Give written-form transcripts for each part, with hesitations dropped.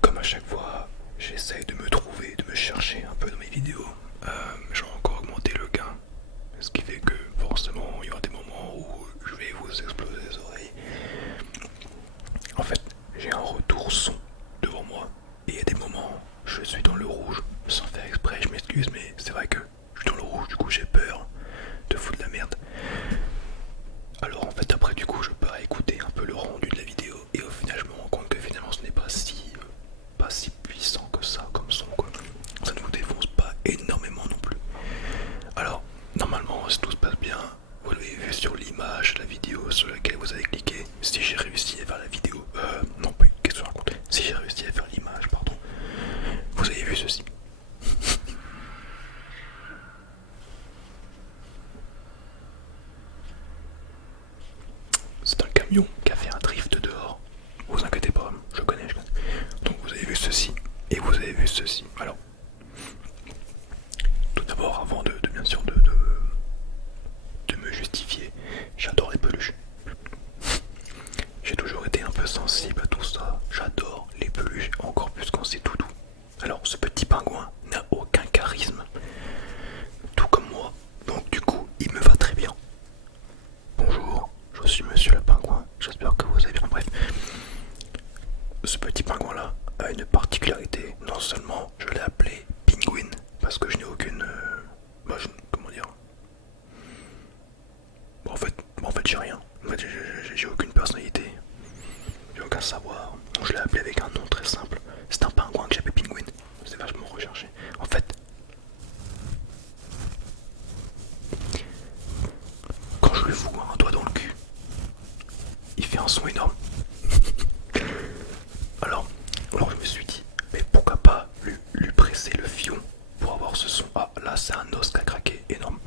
Comme à chaque fois, j'essaye de me trouver, de me chercher un peu dans mes vidéos. J'ai encore augmenté le gain, ce qui fait que forcément il y aura des moments où je vais vous exploser les oreilles. En fait, j'ai un retour son devant moi et il y a des moments je suis dans le rouge sans faire exprès, je m'excuse, mais c'est vrai que je suis dans le rouge, du coup j'ai peur de foutre de la merde. Alors en fait après du coup je pars écouter un peu le rendu de la vidéo et au final je me rends compte que finalement ce n'est pas si puissant que ça comme son quoi. Ça ne vous défonce pas énormément non plus. Alors normalement si tout se passe bien, vous l'avez vu sur l'image, la vidéo sur laquelle vous avez cliqué, si j'ai réussi à faire la vidéo, non plus, qu'est-ce que je raconte, si j'ai réussi à faire l'image, pardon, vous avez vu ceci. C'est un camion qui a fait un drift dehors. Vous inquiétez pas, je connais. Donc vous avez vu ceci et vous avez vu ceci. Alors, tout d'abord, avant de bien sûr de me justifier, j'adore les peluches. J'ai toujours été un peu sensible à tout ça. J'adore les peluches, encore plus quand c'est tout doux. Alors, ce petit pingouin n'a aucun charisme, tout comme moi. Donc du coup, il me va très bien. Bonjour, je suis Monsieur le Pingouin. J'espère que vous allez bien. Bref, ce petit pingouin là a une particularité. Non seulement je l'ai appelé Penguin parce que je n'ai aucune comment dire, en fait j'ai rien. En fait j'ai aucune personnalité, j'ai aucun savoir. Donc je l'ai appelé avec un nom très simple. C'est un pingouin que j'appelle Penguin. C'est vachement recherché. En fait, quand je lui fous un doigt dans le cul, il fait un son énorme. Alors je me suis dit, mais pourquoi pas lui presser le fion pour avoir ce son. Ah là c'est un os qui a craqué énorme.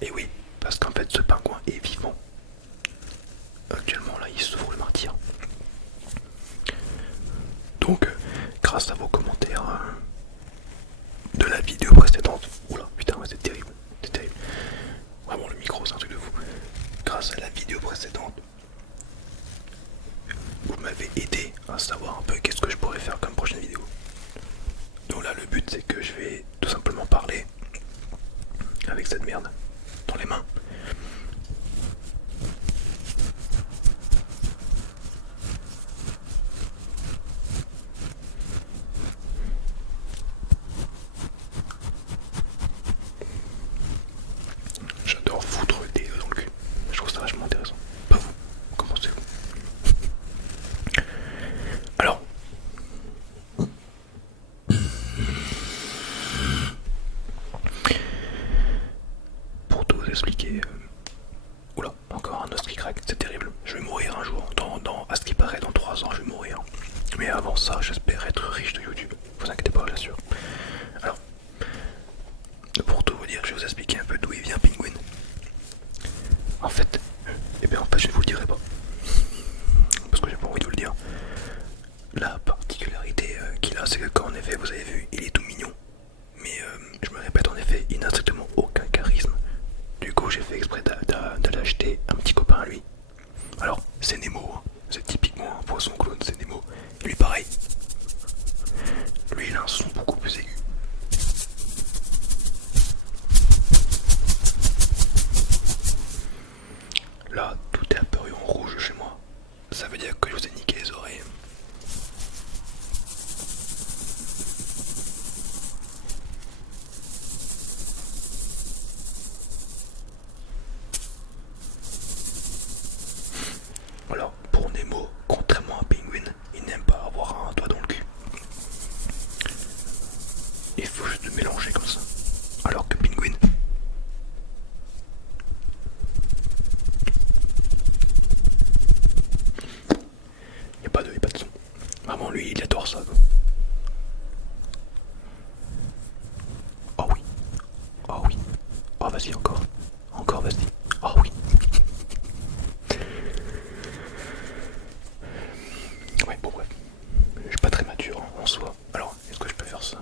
Et oui, parce qu'en fait ce pingouin est vivant. Actuellement là il souffre le martyr. Donc grâce à vos commentaires de la vidéo précédente. Oula putain ouais, c'est terrible. C'est terrible. Vraiment le micro c'est un truc de fou. Grâce à la vidéo précédente, vous m'avez aidé à savoir un peu qu'est-ce que je pourrais faire comme prochaine vidéo. Donc là le but c'est que je vais tout simplement parler avec cette merde dans les mains. J'adore foutre des œufs dans le cul. Je trouve ça vachement intéressant. Pas vous, qu'en pensez-vous? Alors, pour tout vous expliquer, oula, encore un os qui craque, c'est terrible. Je vais mourir un jour. À ce qui paraît, dans 3 ans, je vais mourir. Mais avant ça, j'espère être riche de YouTube. Vous inquiétez pas, j'assure. Alors, pour tout vous dire, je vais vous expliquer un peu d'où il vient Penguin. En fait, je ne vous le dirai pas. Parce que j'ai pas envie de vous le dire. La particularité qu'il a, c'est que quand en effet, vous avez vu, il est tout mignon. Mais je me répète, en effet, il n'a strictement aucun charisme. Du coup, j'ai fait exprès d'aller acheter un petit copain à lui. Alors, c'est Nemo, hein. C'est typiquement un poisson clone, c'est Nemo. Et lui, pareil. Lui, il a un son beaucoup plus aigu. Là, tout est apparu en rouge chez moi. Ça veut dire que je vous ai niqué les oreilles. Alors, pour Nemo, contrairement à Penguin, il n'aime pas avoir un doigt dans le cul. Il faut juste le mélanger comme ça. Alors que Penguin, il n'y a pas de son. Vraiment, lui, il adore ça. Quoi. Oh oui. Oh oui. Oh vas-y, encore. Encore, vas-y. Oh oui. Ouais, bon bref. Je suis pas très mature en soi. Alors, est-ce que je peux faire ça?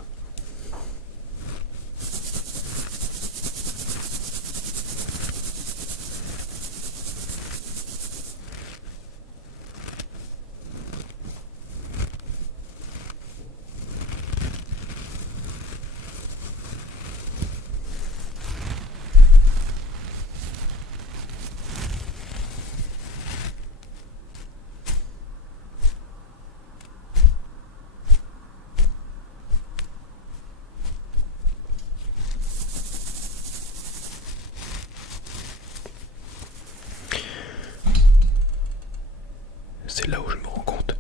c'est là où je me rends compte.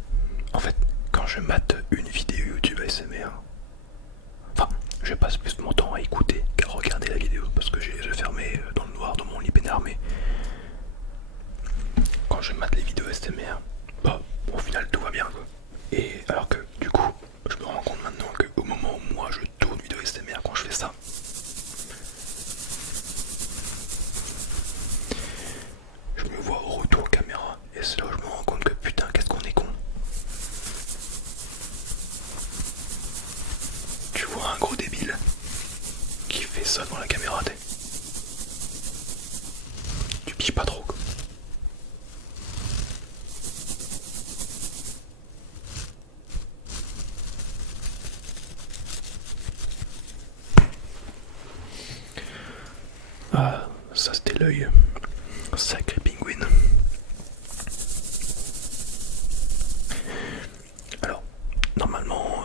En fait, quand je mate une vidéo YouTube ASMR, enfin, je passe plus mon temps à écouter qu'à regarder la vidéo parce que j'ai les yeux fermés dans le noir dans mon lit peinard, mais quand je mate les vidéos ASMR, bah, au final tout va bien quoi. Et alors que du coup, je me rends compte maintenant qu'au moment où moi je tourne une vidéo ASMR, quand je fais ça, je me vois au retour caméra et c'est là où je me rends compte que putain qu'est-ce qu'on est con. Tu vois un gros débile qui fait ça devant la caméra, tu piges pas trop quoi. Ah, ça c'était l'œil. Sacré pingouin. Alors, normalement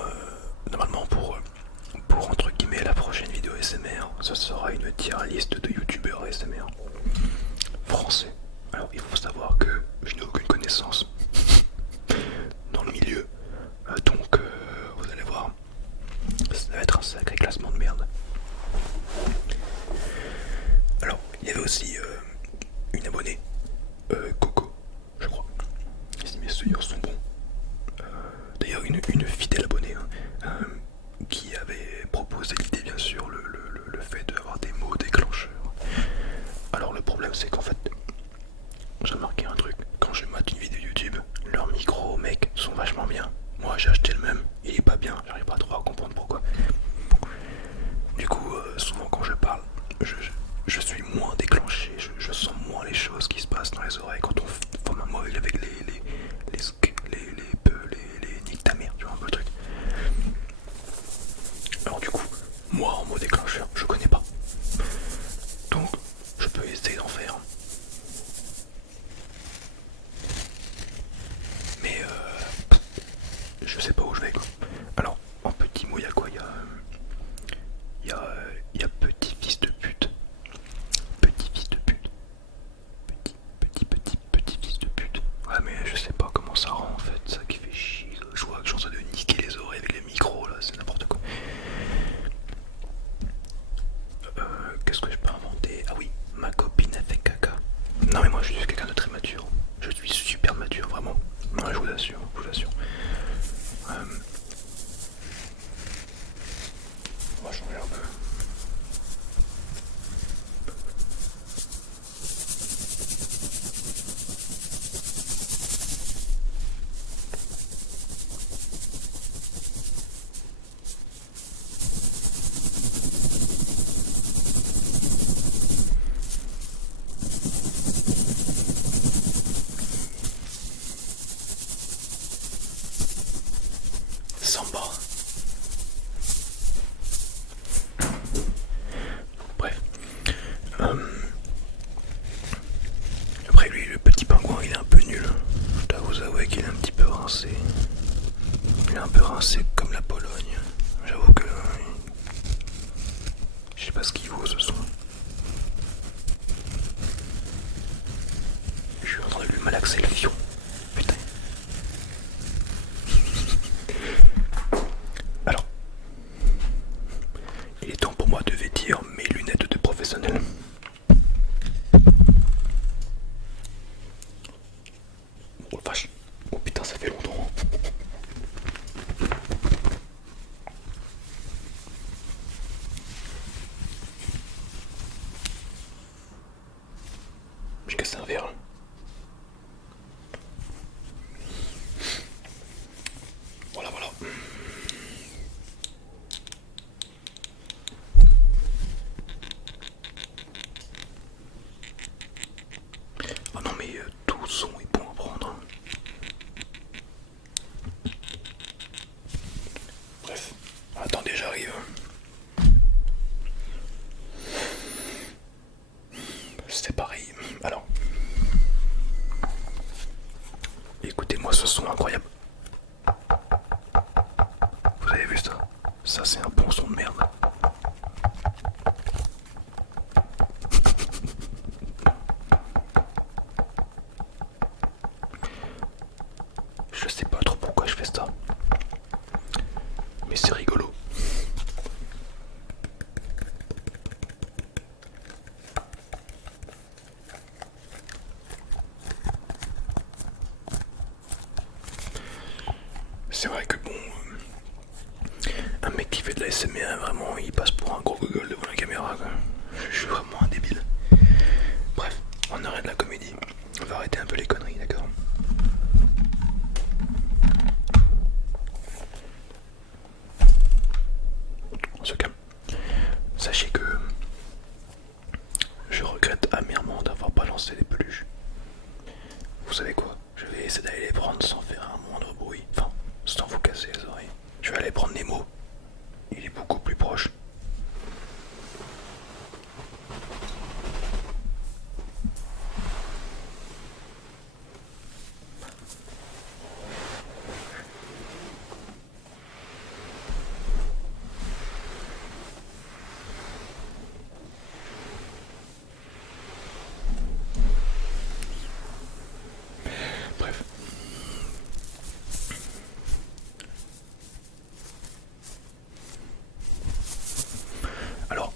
pour entre guillemets la prochaine vidéo SMR, ça sera une tier liste de youtubeurs SMR français. Alors il faut savoir que je n'ai aucune connaissance dans le milieu, donc vous allez voir, ça va être un sacré classement de merde. Alors il y avait aussi une abonnée, Coco, je crois, si mes souvenirs sont bons. D'ailleurs une fidèle abonnée qui avait proposé l'idée bien sûr le fait d'avoir des mots déclencheurs. Alors le problème c'est qu'en fait j'ai remarqué un truc, quand je mate une vidéo YouTube, leurs micros mec sont vachement bien. Moi j'ai acheté le même, il est pas bien, j'arrive pas trop à comprendre pourquoi. Du coup souvent quand je parle, je suis moins déclenché, je sens moins les choses qui se passent dans les oreilles quand on forme un mot avec les niques ta mère, tu vois un peu le truc. Alors du coup, moi en mot déclencheur, je connais pas. Donc je peux essayer d'en faire. Mais je sais pas où je vais quoi. Alors, en petit mot, il y a quoi? Il y a petit fils de pute. Petit fils de pute. Petit fils de pute. Ouais mais je sais pas comment ça rend en fait, ça qui fait chier. Je vois que je suis en train de niquer les oreilles avec les micros là, c'est n'importe quoi. Qu'est-ce que je peux inventer? Ah oui, ma copine a fait caca. Non mais moi je suis quelqu'un de très mature. Je suis super mature vraiment. Non, je vous assure, je vous assure. On va changer un peu. Samba. Bref. Après lui, le petit pingouin, il est un peu nul. Je dois vous avouer qu'il est un petit peu rincé. Il est un peu rincé comme la Pologne. J'avoue que je sais pas ce qu'il vaut ce son. Je suis en train de lui malaxer le fion. Putain. Alors, il est temps pour moi de vêtir mes lunettes de professionnel. Oh la vache. Oh putain, ça fait longtemps. J'ai cassé un verre. Voilà, voilà. Oh non mais tout son est bon à prendre. Bref, attendez, j'arrive. C'est pareil. Alors, écoutez-moi ce son incroyable. Vous avez vu ça? Ça c'est un bon son de merde. mais c'est rigolo. C'est vrai que bon, un mec qui fait de la SMR, vraiment, il passe pour un gros gogol devant la caméra, quoi. Je suis vraiment un débile. Bref, on arrête la comédie. On va arrêter un peu les conneries, d'accord? On se calme. Sachez que je regrette amèrement d'avoir pas lancé les peluches. Vous savez quoi? Je vais essayer d'aller les prendre sans faire un moindre bruit. Enfin, sans vous casser les oreilles. Je vais aller prendre Nemo. Il est beaucoup plus proche. Bref. Alors,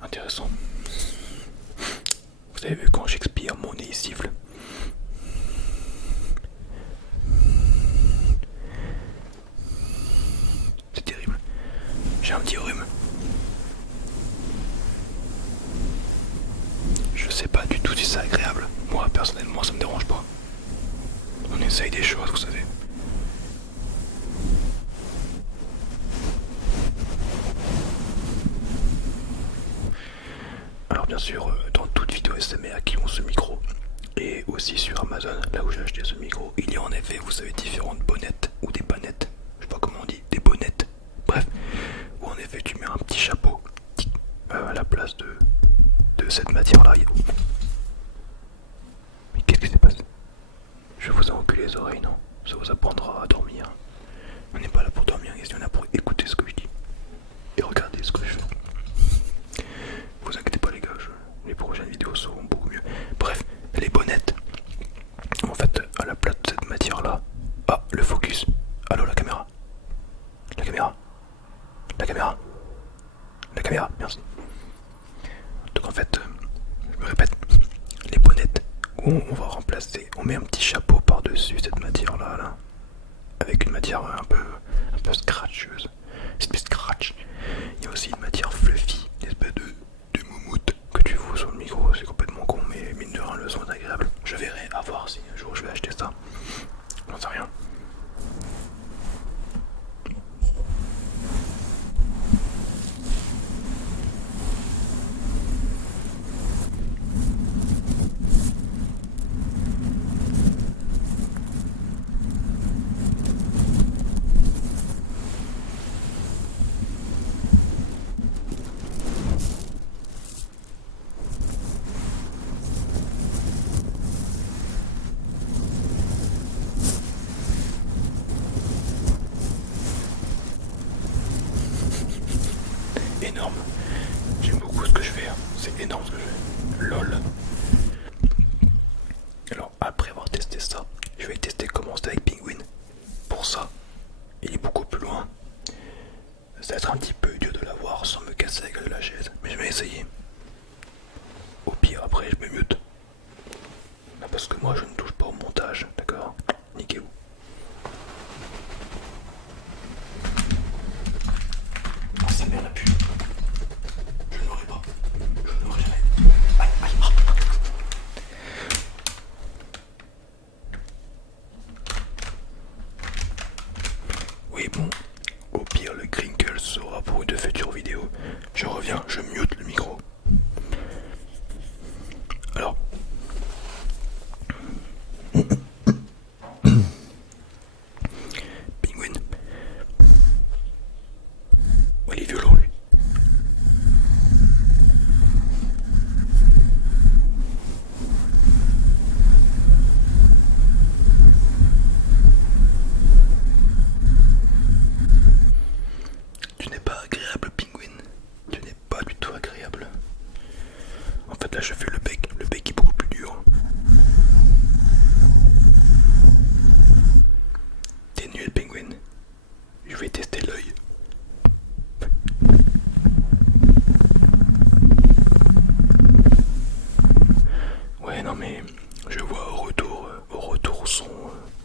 intéressant. Vous avez vu quand j'expire, mon nez siffle. C'est terrible. J'ai un petit rhume. Je sais pas du tout si c'est agréable. Moi, personnellement, ça me dérange pas. On essaye des choses, vous savez. Alors bien sûr, dans toute vidéo SMR qui ont ce micro, et aussi sur Amazon, là où j'ai acheté ce micro, il y a en effet, vous savez, différentes bonnettes, ou des bonnettes, je sais pas comment on dit, des bonnettes, bref, où en effet tu mets un petit chapeau à la place de cette matière-là. Mais qu'est-ce qui s'est passé? Je vous ai enculé les oreilles, non? Ça vous apprendra à dormir. On n'est pas là pour dormir, on est là pour écouter ce que je dis, et regarder ce que je fais. Vous inquiétez pas les gars, les prochaines vidéos seront beaucoup mieux. Bref, les bonnettes, en fait, à la place de cette matière là. Ah, le focus. Allô, la caméra. La caméra. La caméra. La caméra, merci. Donc en fait, je me répète, les bonnettes, où on va remplacer, on met un petit chapeau par-dessus cette matière là, avec une matière un peu scratcheuse. C'est des scratch. Il y a aussi une matière fluffy, une espèce de moumoute que tu vois sur le micro, c'est complètement con, mais mine de rien, le son est agréable. Je verrai, à voir si un jour je vais acheter ça. J'en sais rien. Énorme. J'aime beaucoup ce que je fais. Hein. C'est énorme ce que je fais. LOL. Alors après avoir testé ça, je vais tester comment c'est avec Penguin. Pour ça, il est beaucoup plus loin. Ça va être un petit peu idiot de l'avoir sans me casser la gueule de la chaise. Mais je vais essayer. Au pire après je me mute. Parce que moi je ne touche pas au montage, d'accord? Niquez-vous. Oh, ça mère la pute. Je n'aurais pas. Je n'aurais jamais. Aïe, aïe, aïe. Oui bon, au pire le crinkle sera pour une future vidéo. Je reviens, je mute le micro. Alors. Penguin. Oh, il est violent lui.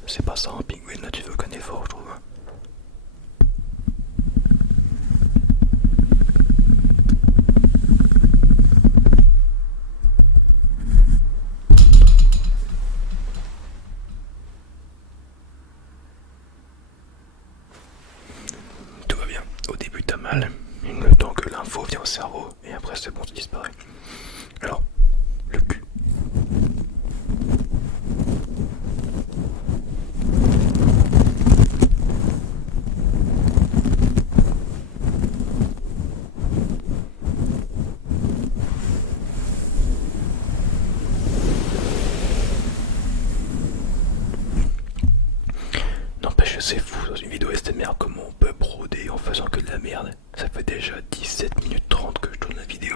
C'est pas ça un pingouin, là tu fais aucun effort je trouve. Tout va bien, au début t'as mal, le temps que l'info vient au cerveau, et après c'est bon, ça disparaît. Alors, le cul. N'empêche, c'est fou dans une vidéo SMR comment on peut broder en faisant que de la merde. Ça fait déjà 17 minutes 30 que je tourne la vidéo,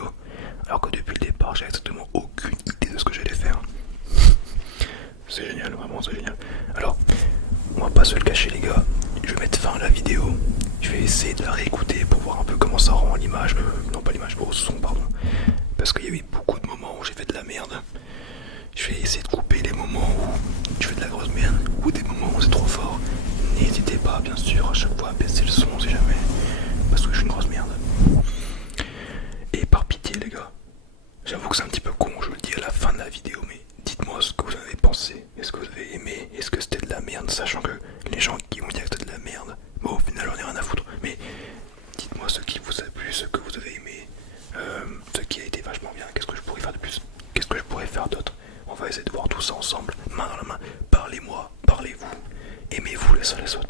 alors que depuis le départ j'avais exactement aucune idée de ce que j'allais faire. C'est génial, vraiment c'est génial. Alors, on va pas se le cacher les gars, je vais mettre fin à la vidéo. Je vais essayer de la réécouter pour voir un peu comment ça rend l'image, non pas l'image, au son pardon. Parce qu'il y a eu beaucoup de moments où j'ai fait de la merde. Je vais essayer de couper les moments où je fais de la grosse merde ou des moments où c'est trop fort. N'hésitez pas bien sûr à chaque fois à baisser le son si jamais, parce que je suis une grosse merde. Et par pitié les gars, j'avoue que c'est un petit peu con, je vous le dis à la fin de la vidéo, mais dites-moi ce que vous en avez pensé. Est-ce que vous avez aimé? Est-ce que c'était de la merde? Sachant que les gens qui vont dire que c'était de la merde, bon au final on est rien à foutre. Mais dites-moi ce qui vous a plu, ce que vous avez aimé, ce qui a été vachement bien, qu'est-ce que je pourrais faire de plus, qu'est-ce que je pourrais faire d'autre. On va essayer de voir tout ça ensemble, main dans la main. Parlez-moi, parlez-vous, aimez-vous les uns les autres.